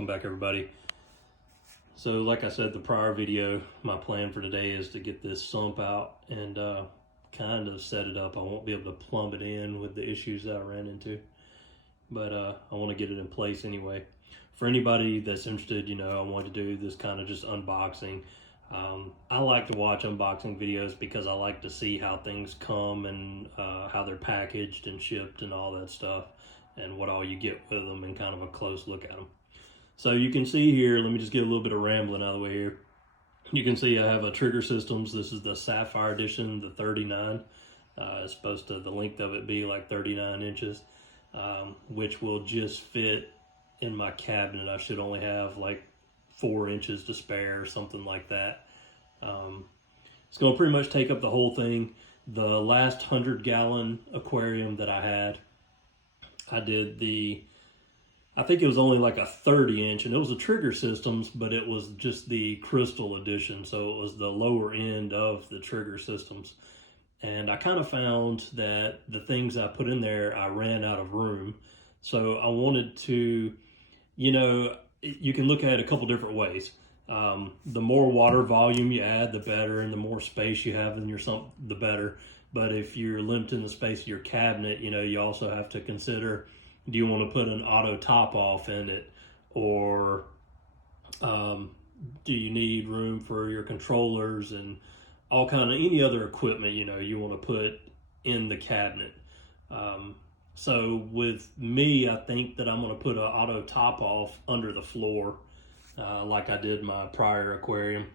welcome back everybody. So like I said, the prior video, my plan for today is to get this sump out and kind of set it up. I won't be able to plumb it in with the issues that I ran into, but I want to get it in place anyway. For anybody that's interested, you know, I want to do this kind of just unboxing. I like to watch unboxing videos because I like to see how things come and how they're packaged and shipped and all that stuff, and what all you get with them, and kind of a close look at them. So you can see here, let me just get a little bit of rambling out of the way here. You can see I have a Trigger Systems. This is the Sapphire edition, the 39. It's supposed to, the length of it be like 39 inches, which will just fit in my cabinet. I should only have like 4 inches to spare or something like that. It's going to pretty much take up the whole thing. The last 100-gallon aquarium that I had, I did I think it was only like a 30-inch, and it was a Trigger Systems, but it was just the crystal edition, so it was the lower end of the Trigger Systems. And I kind of found that the things I put in there, I ran out of room. So I wanted to, you know, you can look at it a couple different ways. The more water volume you add, the better, and the more space you have in your sump, the better. But if you're limiting the space of your cabinet, you know, you also have to consider, do you want to put an auto top off in it, or do you need room for your controllers and all kind of any other equipment, you know, you want to put in the cabinet. So with me, I think that I'm going to put an auto top off under the floor, like I did my prior aquarium.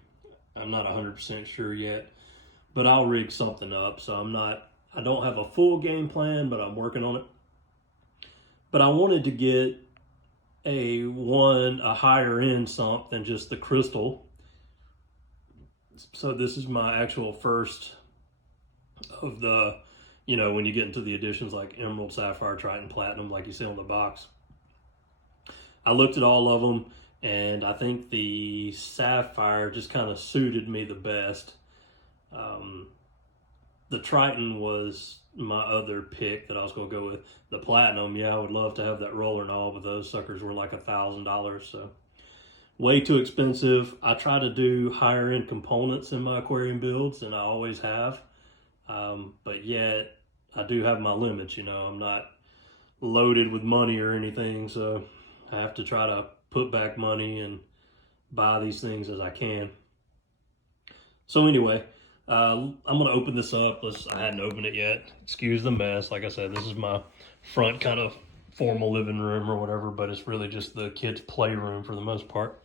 I'm not 100% sure yet, but I'll rig something up. So I don't have a full game plan, but I'm working on it. But I wanted to get a higher end sump than just the crystal. So this is my actual first of the, you know, when you get into the editions like Emerald, Sapphire, Triton, Platinum, like you see on the box. I looked at all of them, and I think the Sapphire just kind of suited me the best. The Triton was my other pick that I was going to go with. The Platinum, yeah, I would love to have that roller and all, but those suckers were like $1,000, so way too expensive. I try to do higher end components in my aquarium builds, and I always have, but yet I do have my limits. You know, I'm not loaded with money or anything, so I have to try to put back money and buy these things as I can. So anyway, I'm going to open this up. I hadn't opened it yet. Excuse the mess. Like I said, this is my front kind of formal living room or whatever, but it's really just the kids' playroom for the most part.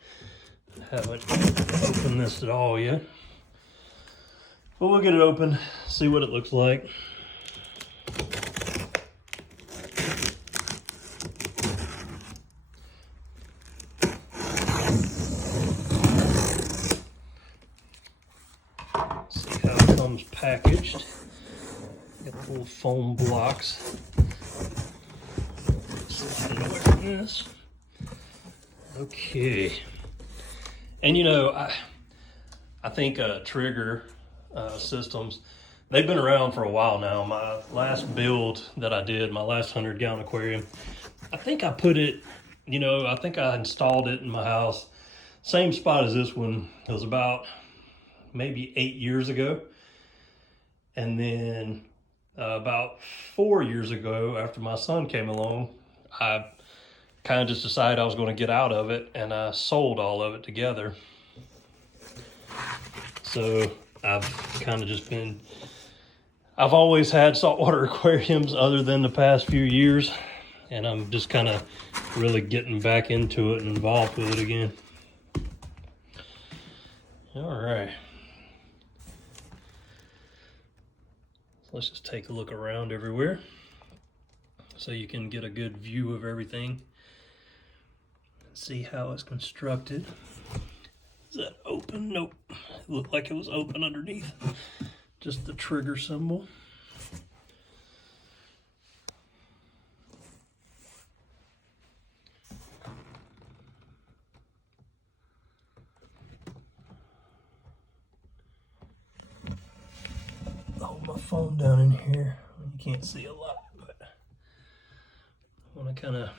I haven't opened this at all yet. But we'll get it open, see what it looks like. Packaged. Got the little foam blocks. Slide it away from this. Okay. And you know, I think Trigger Systems, they've been around for a while now. My last build that I did, my last 100-gallon aquarium, I think I put it, you know, I think I installed it in my house. Same spot as this one. It was about maybe 8 years ago. And then about 4 years ago, after my son came along, I kind of just decided I was going to get out of it, and I sold all of it together. So I've kind of just been, I've always had saltwater aquariums other than the past few years, and I'm just kind of really getting back into it and involved with it again. All right. Let's just take a look around everywhere so you can get a good view of everything. See how it's constructed. Is that open? Nope. It looked like it was open underneath. Just the trigger symbol. Hold my phone down in here. You can't see a lot, but I want to kind of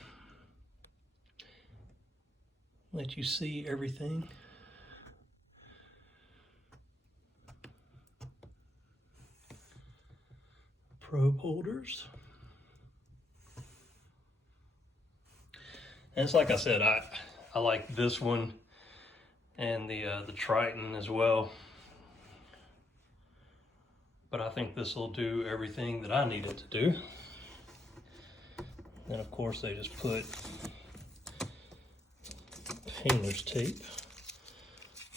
let you see everything. Probe holders. And it's like I said, I like this one and the Triton as well. But I think this will do everything that I need it to do. And of course they just put painter's tape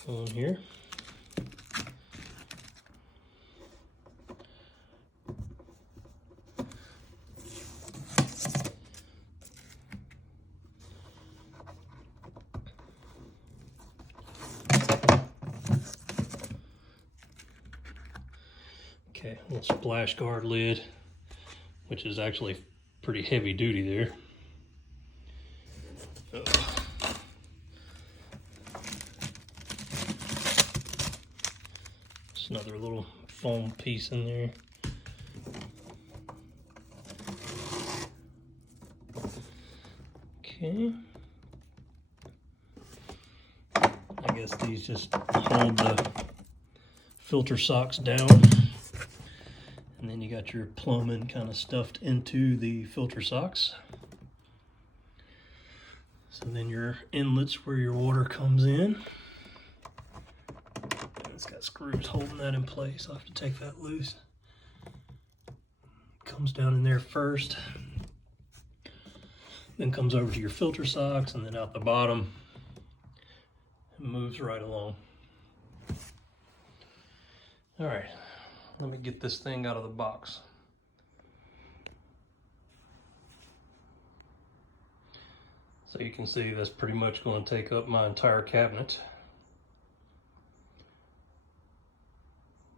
on here. Okay, little splash guard lid, which is actually pretty heavy duty there. Just another little foam piece in there. Okay. I guess these just hold the filter socks down. And then you got your plumbing kind of stuffed into the filter socks. So then your inlets where your water comes in. It's got screws holding that in place. I'll have to take that loose. Comes down in there first. Then comes over to your filter socks and then out the bottom. And moves right along. All right. Let me get this thing out of the box. So you can see that's pretty much going to take up my entire cabinet.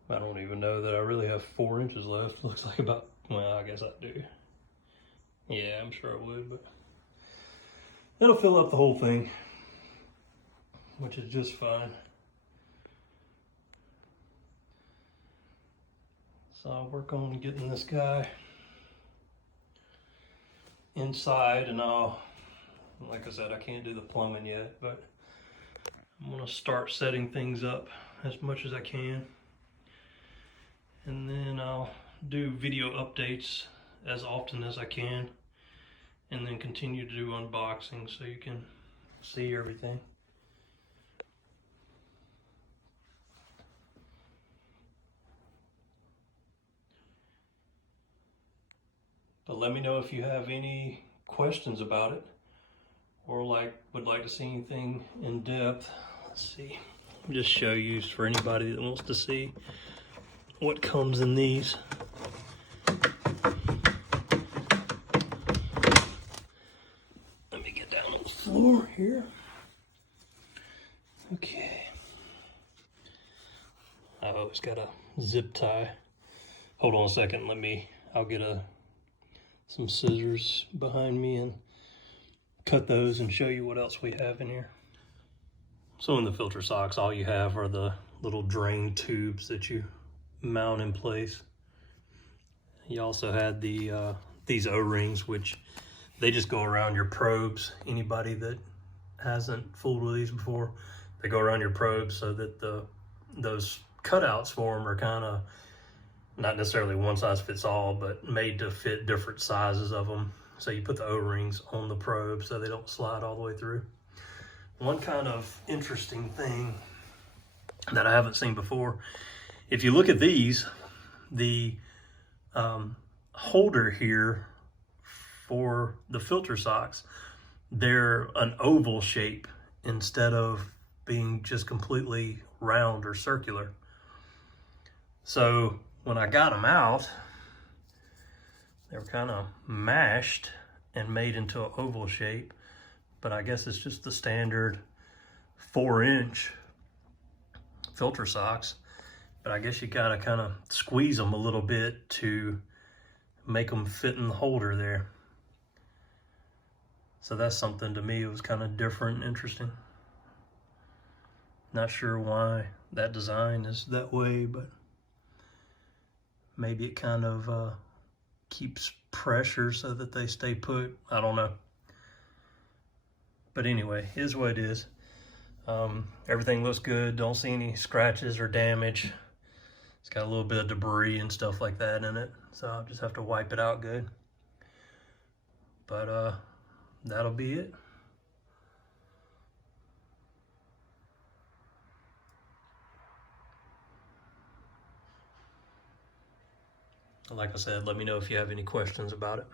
I don't even know that I really have 4 inches left. Looks like about, well, I guess I do. Yeah, I'm sure I would, but it'll fill up the whole thing, which is just fine. So I'll work on getting this guy inside, and like I said, I can't do the plumbing yet, but I'm gonna start setting things up as much as I can. And then I'll do video updates as often as I can, and then continue to do unboxing so you can see everything. But let me know if you have any questions about it, or would like to see anything in depth. Let's see. I'll just show you for anybody that wants to see what comes in these. Let me get down on the floor here. Okay. Oh, it's got a zip tie. Hold on a second. I'll get some scissors behind me and cut those and show you what else we have in here. So in the filter socks, all you have are the little drain tubes that you mount in place. You also had these O-rings, which they just go around your probes. Anybody that hasn't fooled with these before, they go around your probes so that those cutouts for them are kind of not necessarily one size fits all, but made to fit different sizes of them. So you put the O-rings on the probe so they don't slide all the way through. One kind of interesting thing that I haven't seen before, if you look at these, the holder here for the filter socks, they're an oval shape instead of being just completely round or circular. So when I got them out, they were kind of mashed and made into an oval shape, but I guess it's just the standard 4-inch filter socks. But I guess you gotta kind of squeeze them a little bit to make them fit in the holder there. So that's something to me, it was kind of different and interesting. Not sure why that design is that way, but maybe it kind of keeps pressure so that they stay put. I don't know. But anyway, is what it is. Everything looks good. Don't see any scratches or damage. It's got a little bit of debris and stuff like that in it, so I'll just have to wipe it out good. But that'll be it. Like I said, let me know if you have any questions about it.